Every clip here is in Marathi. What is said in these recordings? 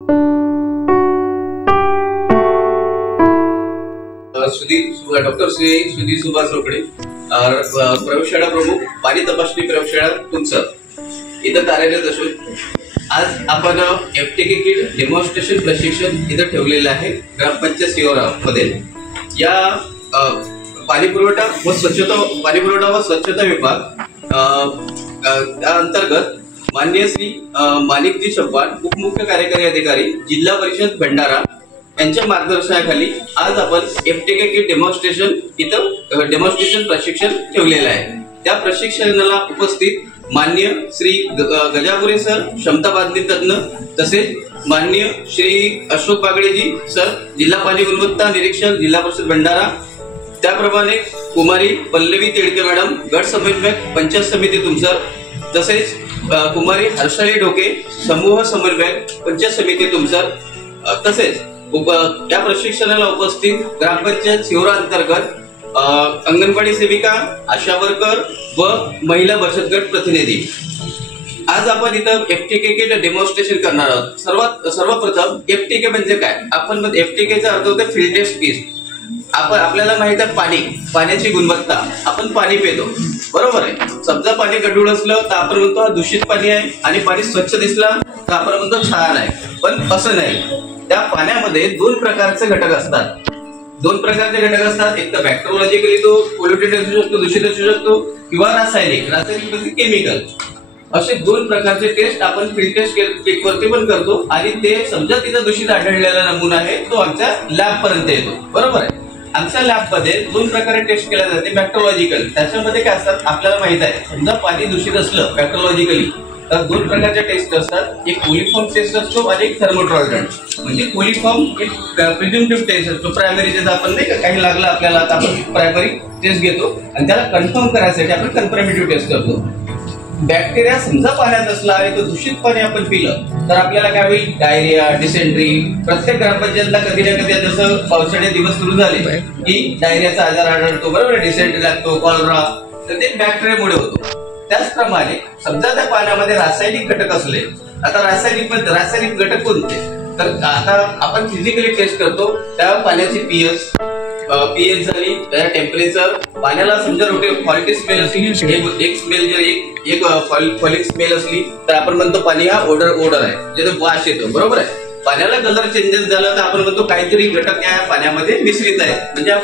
डॉक्टर श्री सुधीर सुभाष रोकडे, प्रयोगशाळा प्रमुख, पाणी तपासणी प्रयोगशाळा तुमचं इथं कार्यरत असून आज आपण एफटीके किट डेमॉन्स्ट्रेशन प्रशिक्षण इथं ठेवलेलं आहे ग्रामपंचायत शिवरा मध्ये। या पाणी पुरवठा व स्वच्छता विभाग अंतर्गत माननीय श्री माणिकजी चव्हाण, उपमुख्य कार्यकारी अधिकारी, जिल्हा परिषद भंडारा यांच्या मार्गदर्शनाखाली आज आपण एफटीके किट डेमॉन्स्ट्रेशन प्रशिक्षण ठेवलेलं आहे। त्या प्रशिक्षणाला उपस्थित माननीय श्री गजापुरे सर, क्षमता बांधणी तज्ञ, तसेच माननीय श्री अशोक बागडेजी सर, जिल्हा पाणी गुणवत्ता निरीक्षक, जिल्हा परिषद भंडारा, त्याप्रमाणे कुमारी पल्लवी तिडके मॅडम, गट समन्वयक, पंचायत समिती तुमसर, तसेच कुमारी हर्षाली ढोके, समूह समन्वयक, पंचायत समिती तुमसर, तसेच या प्रशिक्षणाला उपस्थित ग्रामपंचायत शिवरा अंतर्गत अंगणवाडी सेविका, आशा वर्कर व महिला बचत गट प्रतिनिधी। आज आपण इथं एफटीके किट डेमॉन्स्ट्रेशन करणार आहोत। सर्वप्रथम एफटीके म्हणजे काय? आपण एफटीकेचा अर्थ होतो फील्ड टेस्ट किट। आपल्याला माहित आहे पाण्याची गुणवत्ता, आपण पाणी पितो, बरोबर आहे। समजा पाणी गढूळ असलं तर आपण म्हणतो हा दूषित पाणी आहे, आणि पाणी स्वच्छ दिसलं तर आपण म्हणतो छान आहे, पण असं नाही। त्या पाण्यामध्ये दोन प्रकारचे घटक असतात। एक तर बॅक्टेरियोलॉजिकली तो पोल्युटेड असू शकतो, दूषित असू शकतो, किंवा रासायनिक म्हणजे केमिकल। असे दोन प्रकारचे टेस्ट आपण फील्ड टेस्ट किट वरती पण करतो, आणि ते समजा तिथं दूषित आढळलेला नमुना आहे तो आमच्या लॅब पर्यंत येतो, बरोबर आहे। आमच्या लॅब मध्ये दोन प्रकारे टेस्ट केल्या जाते। बॅक्टेरियोलॉजिकल, त्याच्यामध्ये काय असतात आपल्याला माहित आहे, समजा पाणी दूषित असलं बॅक्टेरियोलॉजिकली तर दोन प्रकारच्या टेस्ट असतात। एक कोलिफॉर्म टेस्ट असतो आणि एक थर्मोटॉलरंट। म्हणजे कोलिफॉर्म एक प्रिझ्युम्टिव्ह टेस्ट असतो, प्रायमरी ज्याचा आपण नाही का काही लागलं आपल्याला तर आपण प्रायमरी टेस्ट घेतो, आणि त्याला कन्फर्म करायसाठी आपण कन्फर्मेटिव्ह टेस्ट करतो। बॅक्टेरिया समजा पाण्यात असला आणि तो दूषित पाणी आपण पिलं तर आपल्याला काय होईल? Diarrhoea, dysentery. प्रत्येक ग्रामपंचायतला कधी ना कधी जसं पावसाळे दिवस सुरू झाले की डायरियाचा आजार आढळतो, बरोबर, डिसेंट्री लागतो, कॉलरा, तर ते बॅक्टेरियामुळे होतो। त्याचप्रमाणे समजा त्या पाण्यामध्ये रासायनिक घटक असले, आता रासायनिक घटक कोणते? तर आता आपण फिजिकली टेस्ट करतो त्या पाण्याची पीएच झाली, त्या टेम्परेचर, पाण्याला समजा फॉल्टी स्मेल असली, एक फॉलिक स्मेल असली तर आपण म्हणतो पाणी हा ओडर आहे, ज्याचा वास येतो, बरोबर आहे। पाण्याला कलर चेंजेस झाला तर आपण म्हणतो काहीतरी घटक या पाण्यामध्ये मिश्रित आहे, म्हणजे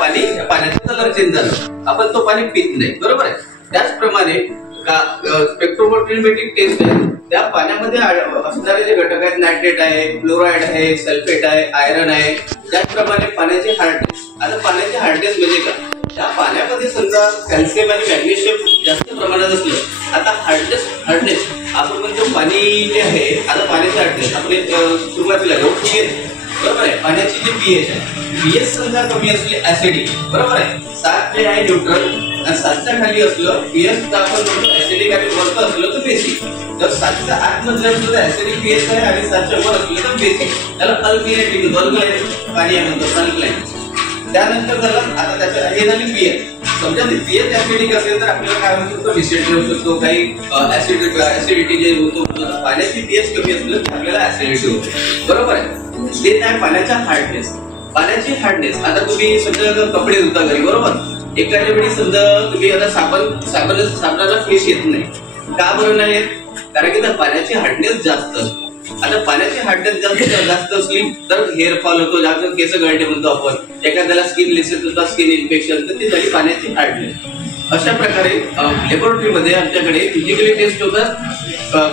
पाण्याचा कलर चेंज झाला, आपण तो पाणी पित नाही, बरोबर आहे। त्याचप्रमाणे स्पेक्ट्रोमेट्रिक टेस्ट आहे, त्या पाण्यामध्ये असणारे जे घटक आहेत, नायट्रेट आहे, क्लोराईड आहे, सल्फेट आहे, आयरन आहे। त्याचप्रमाणे पाण्याचे हार्डनेस। आता पाण्याचे हार्डनेस म्हणजे काय? त्या पाण्यामध्ये समजा कॅल्शियम आणि मॅग्नेशियम जास्त प्रमाणात असलं, आता हार्डनेस आपण म्हणतो पाणी जे आहे, आता पाण्याचे हार्डनेस आपण सुरुवातीला घेऊ पीएच, बरोबर आहे। पाण्याची जी पीएच आहे, पीएच समजा कमी असली ऍसिडिक, बरोबर आहे, 7 जे आहे न्यूट्रल, आणि 7च्या खाली असलं पीएच तर आपण म्हणतो ऍसिडिक, आणि वरती असलं तर बेसिक। जर 7च्या आत मध्ये असलं तर ऍसिडिक पीएच आहे, आणि 7च्या वर असलं तर बेसिक, त्याला अल्कलाइन पाणी म्हणतो, अल्कलाइन। त्यानंतर झालं आता त्याच्या हे झाली पीएच। समजा पीएच ऍसिडिक असेल तर आपल्याला काय होऊ शकतो? डिसेंट्री होऊ शकतो, काही ऍसिडिटी जे होतो, पाण्याची पीएच कमी असलं तर आपल्याला ऍसिडिटी होते, बरोबर आहे। ते आहे पाण्याचा हार्डनेस। पाण्याची हार्डनेस, आता तुम्ही समजा कपडे धुता घरी, बरोबर, एखाद्या वेळी समजा तुम्ही आता साबणाला फेस येत नाही, का बरं नाही येत? कारण की त्या पाण्याची हार्डनेस जास्त असते। आता पाण्याची हार्डनेस जास्त असली तर हेअर फॉल होतो, जास्त केस गळणे म्हणतो आपण, एखाद्याला स्किन लिसेस होतात, स्किन इन्फेक्शन, तर ती झाली पाण्याची हार्डनेस। अशा प्रकारे लॅबोरेटरीमध्ये आमच्याकडे फिजिकली टेस्ट होतात,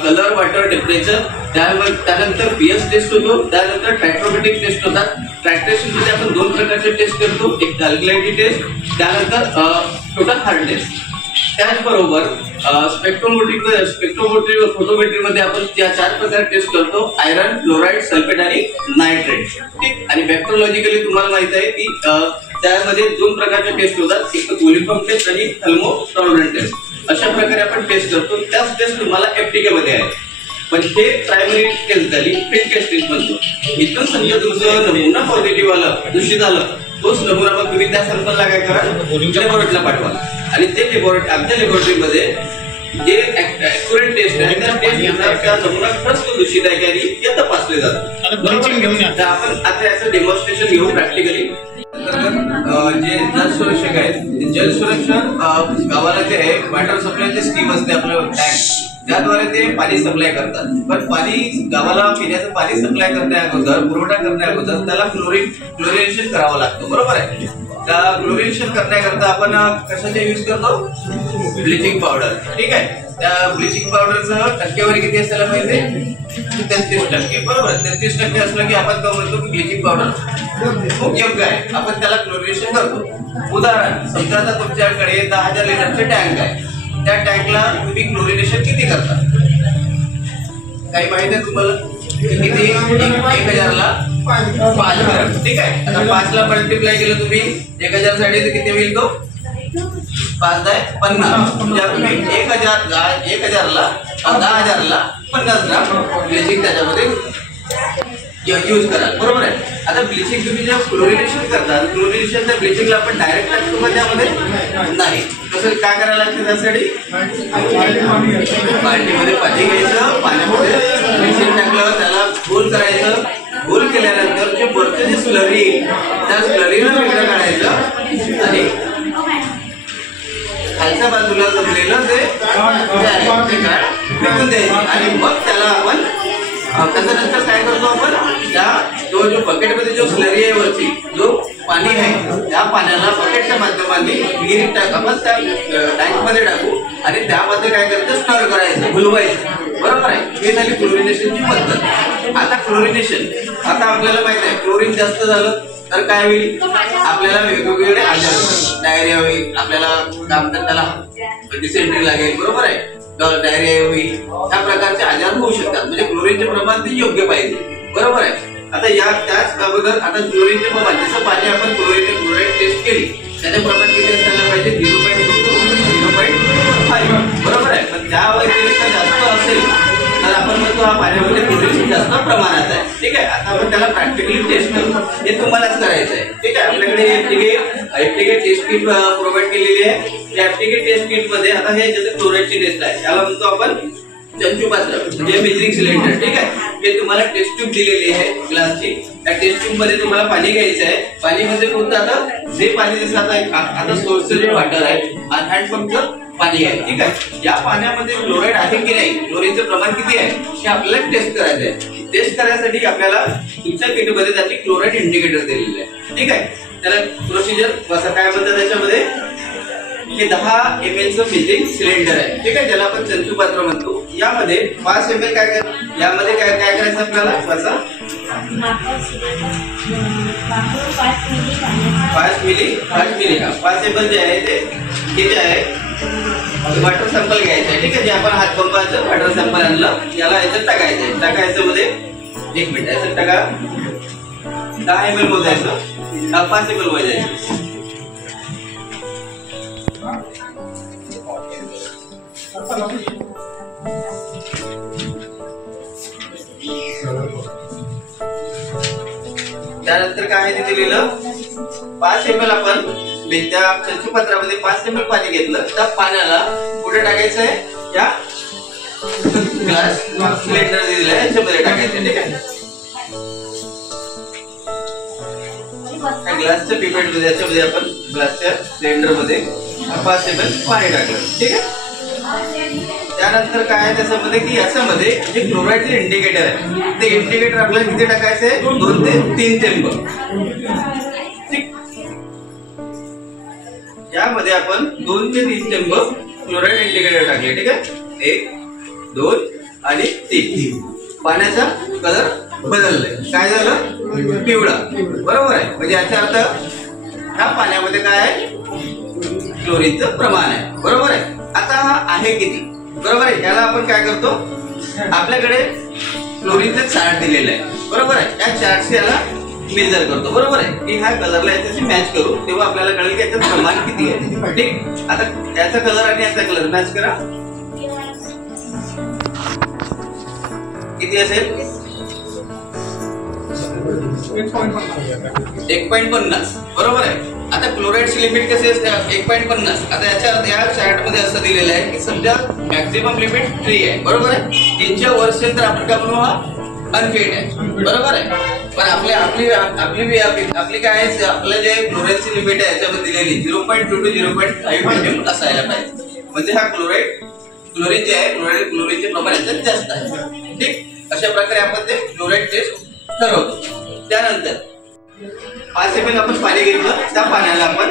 कलर, वॉटर, टेम्परेचर, त्यानंतर पीएच टेस्ट होतो, त्यानंतर ट्रॅक्ट्रोमेट्रिक टेस्ट होतात। ट्रॅक्ट्रेशन मध्ये आपण दोन प्रकारचे टेस्ट करतो, एक अल्कलाइनिटी टेस्ट, त्यानंतर टोटल हार्डनेस। त्याचबरोबर फोटोमेट्री मध्ये आपण त्या 4 प्रकार टेस्ट करतो, आयरन, क्लोराईड, सल्फेट आणि नायट्रेट, ठीक। आणि बॅक्टेरियोलॉजिकली तुम्हाला माहित आहे की त्यामध्ये 2 प्रकारचे टेस्ट होतात, एक कोलिफॉर्म टेस्ट आणि थर्मोटॉलरंट टेस्ट। अशा प्रकारे आपण टेस्ट करतो। त्याच टेस्ट तुम्हाला एफटीके मध्ये आहे, पण हे प्रायमरी टेस्ट झाली, फील्ड टेस्ट म्हणतो। इथून समजा तुमचं नमुना पॉझिटिव्ह आलं, दूषित आलं, तोच नमुना मग तुम्ही त्या सॅम्पलला काय करा, लॅबोरेटरीला पाठवा, आणि ते आमच्या लॅबोरेटरीमध्ये जे ऍक्युरेट टेस्ट आहे त्या टेस्ट त्या नमुना खरंच तो दूषित आहे की नाही हे तपासले जातं. तर आपण आता याचं डेमॉन्स्ट्रेशन घेऊ प्रॅक्टिकली. जे जल सुरक्षक आहेत, जल सुरक्षक गावाला जे आहे वॉटर सप्लायची स्कीम असते आपलं टँक, त्याद्वारे ते पाणी सप्लाय करतात. पण पाणी गावाला पिण्याचं पाणी सप्लाय करण्या अगोदर, पुरवठा करण्या अगोदर त्याला क्लोरिनेशन करावं लागतं. बरोबर आहे. त्या क्लोरिनेशन करण्याकरता आपण कशाचे यूज करतो? Bleaching powder. ठीक आहे. त्या ब्लिचिंग पावडरचं टक्केवारी किती असायला पाहिजे? 33%. बरोबर. 33% असलं की आपण काय म्हणतो की ब्लिचिंग पावडर खूप योग्य आहे, आपण त्याला क्लोरिनेशन करतो. उदाहरण समजा आता तुमच्याकडे 10,000 लिटरचे टँक आहे, त्या टँकला तुम्ही क्लोरिनेशन किती करता? काही माहिती आहे तुम्हाला? किती? 1,000ला 5 ग्रॅम. ठीक आहे. आता 5ला मल्टिप्लाय केलं तुम्ही 1,000 साठी तर किती होईल? तो 5 × 50. म्हणजे तुम्ही 1,000ला 10,000ला 50 ग्राम ब्लिचिंग त्याच्यामध्ये यूज कराल. बरोबर आहे. आता ब्लिचिंग तुम्ही जेव्हा क्लोरिनेशन करता, क्लोरिनेशन त्या ब्लिचिंगला आपण डायरेक्ट टाकतो का त्यामध्ये? नाही. कसं काय करायला लागतं? त्यासाठी बाल्टीमध्ये पाणी घ्यायचं, पाण्यामध्ये ब्लिचिंग टाकलं, त्याला गोल करायचं. गोल केल्यानंतर जे वरचं जे स्लरी त्या स्लरीला वेगळं काढायचं आणि खालच्या बाजूला जमलेलं ते फेकून द्यायचं. आणि मग त्याला आपण त्याच्यानंतर काय करतो? आपण जो बकेटमध्ये जो स्लरी आहे वरची, जो पाणी आहे, त्या पाण्याला बकेटच्या माध्यमाने विहिरीत आपण त्या टँकमध्ये टाकू आणि त्यामध्ये काय करायचं? स्टर करायचं, घुलवायचं. बरोबर आहे. ही झाली क्लोरिनेशनची पद्धत. आता क्लोरिनेशन, आता आपल्याला माहित आहे क्लोरीन जास्त झालं तर काय होईल? आपल्याला वेगवेगळे आजार होतील. डायरिया होईल, आपल्याला काय म्हणतात त्याला डिसेंट्री लागेल. बरोबर आहे. डायरिया होईल, त्या प्रकारचे आजार होऊ शकतात. म्हणजे क्लोरीनचे प्रमाण ते योग्य पाहिजे. बरोबर आहे. आता त्याच अगोदर आता क्लोरीनचे प्रमाण, जसं पाणी आपण क्लोराईड टेस्ट केली, त्याचे प्रमाण किती असायला पाहिजे? 0.2 to 0.5. बरोबर आहे. पण त्या व्यतिरिक्त जास्त असेल तर आपण म्हणतो हा पाण्यामध्ये क्लोरीन जास्त प्रमाणात आहे. ठीक आहे. आता आपण त्याला प्रॅक्टिकली टेस्ट करू. हे तुम्हालाच करायचं आहे. ठीक आहे. आपल्याकडे एफटीके टेस्ट किट प्रोव्हाइड केलेली आहे. त्या एफटीके टेस्ट किट मध्ये आता हे जसं क्लोराईडची टेस्ट आहे, याला म्हणतो आपण चंचुपात्र म्हणजे मेजरिंग सिलेंडर. ठीक आहे. हे तुम्हाला टेस्ट ट्यूब दिलेली आहे ग्लासची. त्या टेस्ट ट्यूब मध्ये तुम्हाला पाणी घ्यायचं आहे. पाणी मध्ये कोणतं? आता जे पाणी जसं आता सोर्सचं जे वॉटर आहे, हँडपंपचं पाणी आहे. ठीक आहे. या पाण्यामध्ये क्लोराईड आहे की नाही, क्लोरीनचं प्रमाण किती आहे हे आपल्याला टेस्ट करायचं आहे. टेस्ट करायसाठी आपल्याला तुमच्या किटमध्ये त्याची क्लोराईड इंडिकेटर दिलेलं आहे. ठीक आहे. त्याला प्रोसिजर कसं काय म्हणतात? त्याच्यामध्ये हे 10 ml चं मेजरिंग सिलेंडर आहे. ठीक आहे. ज्याला आपण चंचुपात्र म्हणतो. यामध्ये 5 ml यामध्ये काय करायचं आपल्याला? 5 मिली 5 ml जे आहे ते किती आहे? वॉटर सॅम्पल घ्यायचं आहे. ठीक आहे. जे आपण हातपंपाचं वॉटर सॅम्पल आणलं, याला याच्यात टाकायचं मध्ये 1 मिनिट याच्यात टाका. 10 ml मोजायचं, 5 ml मोजायचं. त्यानंतर काय आहे ते दिलेलं? 5 ml आपण त्या चंचुपात्रामध्ये 5 ml पाणी घेतलं, त्या पाण्याला कुठे टाकायचं आहे? या ग्लास सिलेंडर दिलेलं आहे याच्यामध्ये टाकायचं. ठीक आहे. त्या ग्लासच्या पिपेट मध्ये याच्यामध्ये आपण ग्लासच्या सिलेंडर मध्ये 5 ml पाणी टाकलं. ठीक आहे. त्यानंतर काय आहे त्याच्यामध्ये की याच्यामध्ये जे क्लोराईडचे इंडिकेटर आहे, ते इंडिकेटर आपल्याला किती टाकायचं आहे? 2 ते 3 थेंब. ठीक. यामध्ये आपण 2 ते 3 थेंब क्लोराईड इंडिकेटर टाकले. ठीक आहे. 1, 2 आणि 3. पाण्याचा कलर बदललाय. काय झालं? पिवळा. बरोबर आहे. म्हणजे याचा अर्थ ह्या पाण्यामध्ये काय आहे? क्लोरीनचं प्रमाण आहे. बरोबर आहे. आता हा आहे किती? बरोबर आहे. याला आपण काय करतो? आपल्याकडे क्लोरीनचं चार्ट दिलेलं आहे. बरोबर आहे. या चार्टशी याला मेजर करतो. बरोबर आहे. की ह्या कलरला याच्याशी मॅच करू, तेव्हा आपल्याला कळेल की याचं प्रमाण किती आहे. ठीक. आता याचा कलर आणि याचा कलर मॅच करा. किती असेल? 1.50 बरोबर आहे. आता क्लोराईडची लिमिट कशी असते 1.50. आता या चार्ट मध्ये असं दिलेलं आहे की समजा मॅक्झिमम लिमिट 3 आहे बरोबर आहे. 3च्या वर असेल तर आपण काय म्हणू हा अनफिट आहे बरोबर आहे. पण आपली काय आहे आपलं जे क्लोराईडची लिमिट आहे याच्यामध्ये दिलेली 0.2 to 0.5 mm असायला पाहिजे. म्हणजे हा क्लोरीन जे आहे क्लोरीनचे प्रमाण याच्यात जास्त आहे. ठीक, अशा प्रकारे आपण ते क्लोराईड टेस्ट ठरवतो. त्यानंतर 5 ml आपण पाणी घेतलं, त्या पाण्याला आपण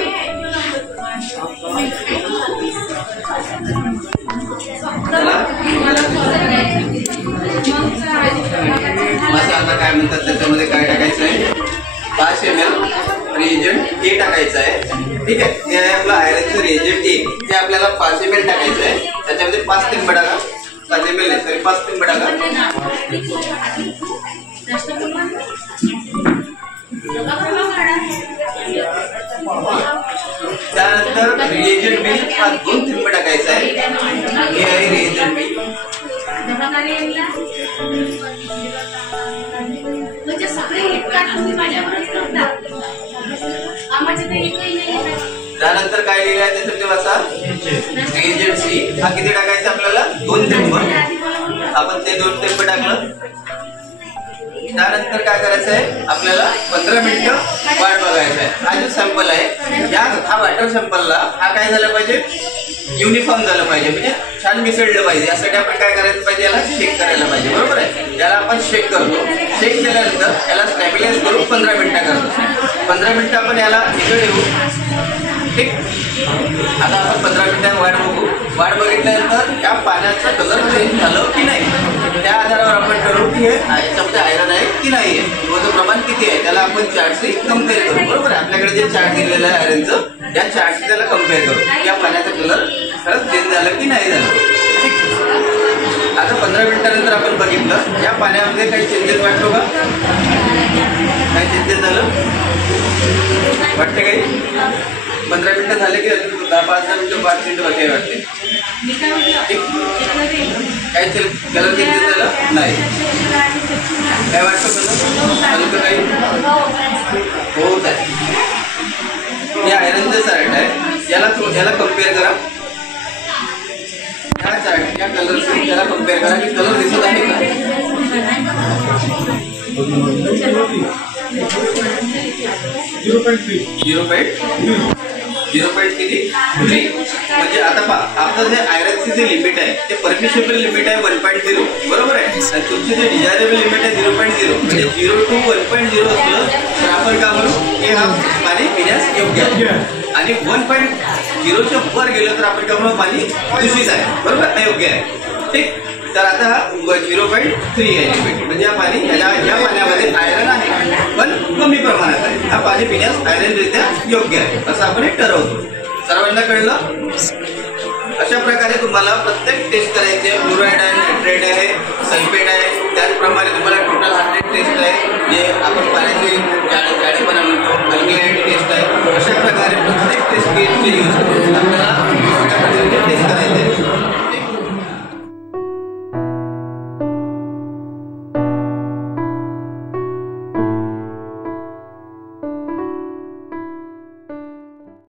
आता काय म्हणतात त्याच्यामध्ये काय टाकायचं आहे 5 ml रिएजंट ए टाकायचं आहे. ठीक आहे, हे आहे आपलं आयरनचं रिएजंट ए. ते आपल्याला 5 ml टाकायचं आहे. त्याच्यामध्ये 5 थेंब टाका. 5 ml नाही सॉरी 5 थेंब टाका. त्यानंतर रिएजंट बी हा 2 थेंब टाकायचा आहे. हे आहे रिएजंट बी. त्यानंतर काय लिहिलं आहे त्याच्यामध्ये वाचा रिएजंट सी हा किती टाकायचा आपल्याला 2 थेंब. आपण ते 2 थेंब टाकलं. त्यानंतर काय करायचं आहे आपल्याला 15 मिनिटं वाट बघायचं आहे. हा जो सॅम्पल आहे हा वॉटर सॅम्पलला हा काय झालं पाहिजे युनिफॉर्म झालं पाहिजे, म्हणजे छान मिसळलं पाहिजे. यासाठी आपण काय करायला पाहिजे याला शेक करायला पाहिजे बरोबर आहे. याला आपण शेक करतो. शेक केल्यानंतर याला स्टॅबिलाइज करून 15 मिनिटं करतो. 15 मिनिटं आपण याला इकडे ठेवू. ठीक, आता आपण 15 मिनिटांनी वाट बघू. वाट बघितल्यानंतर या पाण्याचा कलर चेंज झालं की नाही त्या आधारावर आपण ठरवू की हे याच्यामध्ये आयरन आहे की नाही आहे, त्याचं प्रमाण किती आहे त्याला आपण चार्टशी कम्पेअर करू बरोबर आहे. आपल्याकडे जे चार्ट दिलेलं आहे आयरनचं या चार्टशी त्याला कम्पेअर करू या पाण्याचा कलर खरंच चेंज झालं की नाही झालं. ठीक, आता 15 मिनिटानंतर आपण बघितलं या पाण्यामध्ये काही चेंजेस वाटतो का? काही चेंजेस झालं वाटते काही? 15 मिनिटं झाले की 5-10 मिनिटं 5 मिनिटं बाकी वाटते. काय कलर चेंजेस झालं नाही. काय वाटतं कलर काही होत आहे. हे आयरनचं चार्ट आहे. याला कम्पेअर करा. ह्या चार्ट या कलरशी त्याला कम्पेअर करा की कलर दिसत आहे का? 0.3 म्हणजे आता पहा आपलं जे आयरनचे जे लिमिट आहे ते परमिशेबल लिमिट आहे 1.0 बरोबर आहे. आणि तुमचे जे डिझायरेबल लिमिट आहे 0.0 म्हणजे 0 to 1.0 असलं तर आपण काय म्हणू की हा पाणी पिण्यास योग्य आहे. आणि 1.0च्या वर गेलं तर आपण काय म्हणू पाणी दूषित आहे बरोबर अयोग्य आहे. ठीक, तर आता हा 0.3 आहे लिमिट म्हणजे या पाण्यामध्ये आयरन आहे पण कमी प्रमाणात आहे. हा पाणी पिण्यास आयरनरित्या योग्य आहे असं आपण हे ठरवतो. सर्वांना कळलं? अशा प्रकारे तुम्हाला प्रत्येक टेस्ट करायचे. फ्लोराईड आहे, नायट्रेट आहे, सल्फेट आहे. त्याचप्रमाणे तुम्हाला टोटल हार्टेड टेस्ट आहे जे आपण पाण्याची जाडेपणा